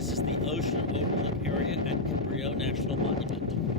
This is the ocean overlook area at Cabrillo National Monument.